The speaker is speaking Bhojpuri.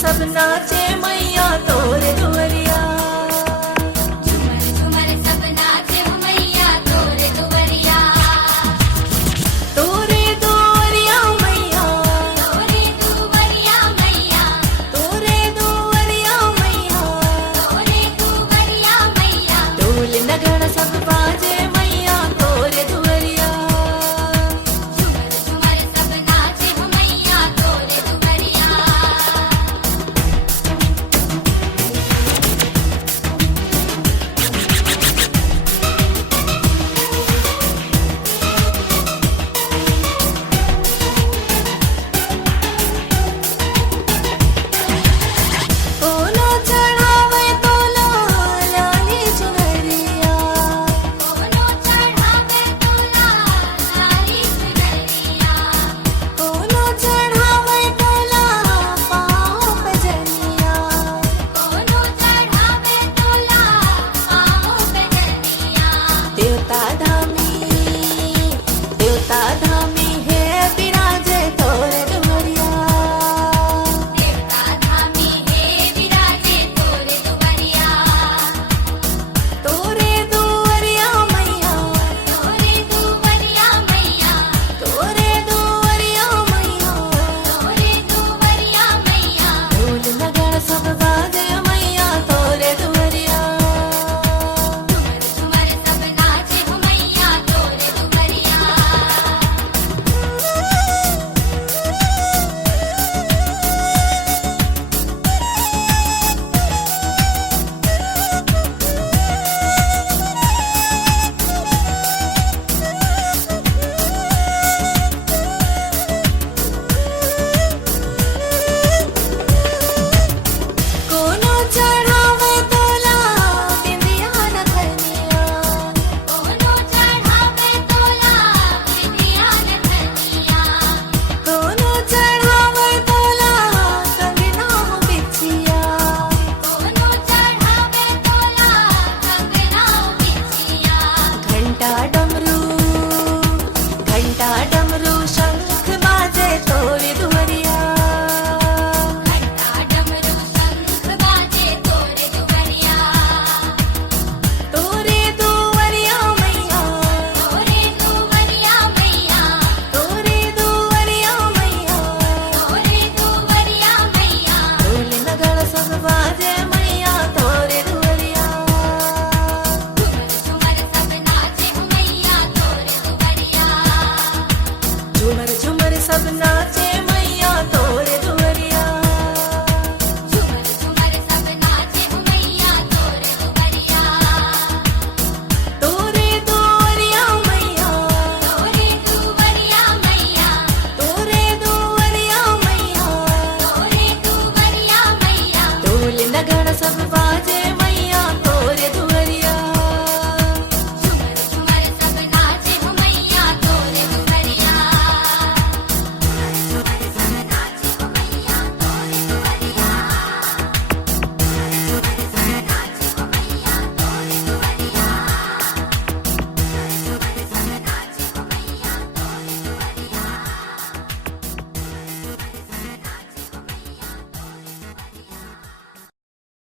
सब नाचे मैया तोरे दुवरिया। झूमर झूमर सब नाचे हो मैया तोरे दुवरिया। तोरे दुवरिया मैया, तोरे दुवरिया मैया, तोरे दुवरिया मैया, तोरे दुवरिया मैया। ढोल नगाड़ा सब बाजे मैया तोरे दुवरिया। झूमर झूमर सब नाचे हो मैया तोरे दुवरिया। कोनो चढ़ावे तोला लाली चुनरिया, कोनो चढ़ावे तोला लाली चुनरिया। कोनो चढ़ावे तोला पाँव पे जनिया। कोनो चढ़ावे तोला पाँव पे जनिया। देवता धामी है विराजे तोरे दुवरिया। देवता धामी है विराजे तोरे दुवरिया। तोरे दुवरिया मैया, तोरे दुवरिया मैया, तोरे दुवरिया मैया, तोरे दुवरिया मैया। ढोल नगाड़ा सब बाजे मैया तोरे दुवरिया। झूमर झूमर सब नाचे हो मैया तोरे दुवरिया। कोनो चढ़ावे तोला बिंदिया नथनिया। कोनो चढ़ावे तोला बिंदिया नथनिया। कोनो चढ़ावे तोला कंगना बिछिया। कोनो चढ़ावे तोला कंगना बिछिया। घंटा डमरू शंख बाजे तोरे दुवरिया। घंटा डमरू शंख बाजे तोरे दुवरिया। तोरे दुवरिया मैया, तोरे दुवरिया मैया, तोरे दुवरिया मैया, तोरे दुवरिया मैया। ढोल नगाड़ा सब बाजे मैया तोरे दुवरिया। झूमर झूमर सब नाचे हो मैया तोरे दुवरिया। झूमर झूमर सब नाचे मैया तोरे दुवरिया। झूमर झूमर सब नाचे हो मैया तोरे दुवरिया। तोरे दुवरिया मैया, तोरे दुवरिया मैया, तोरे दुवरिया मैया, तोरे दुवरिया मैया। ढोल नगाड़ा सब बाजे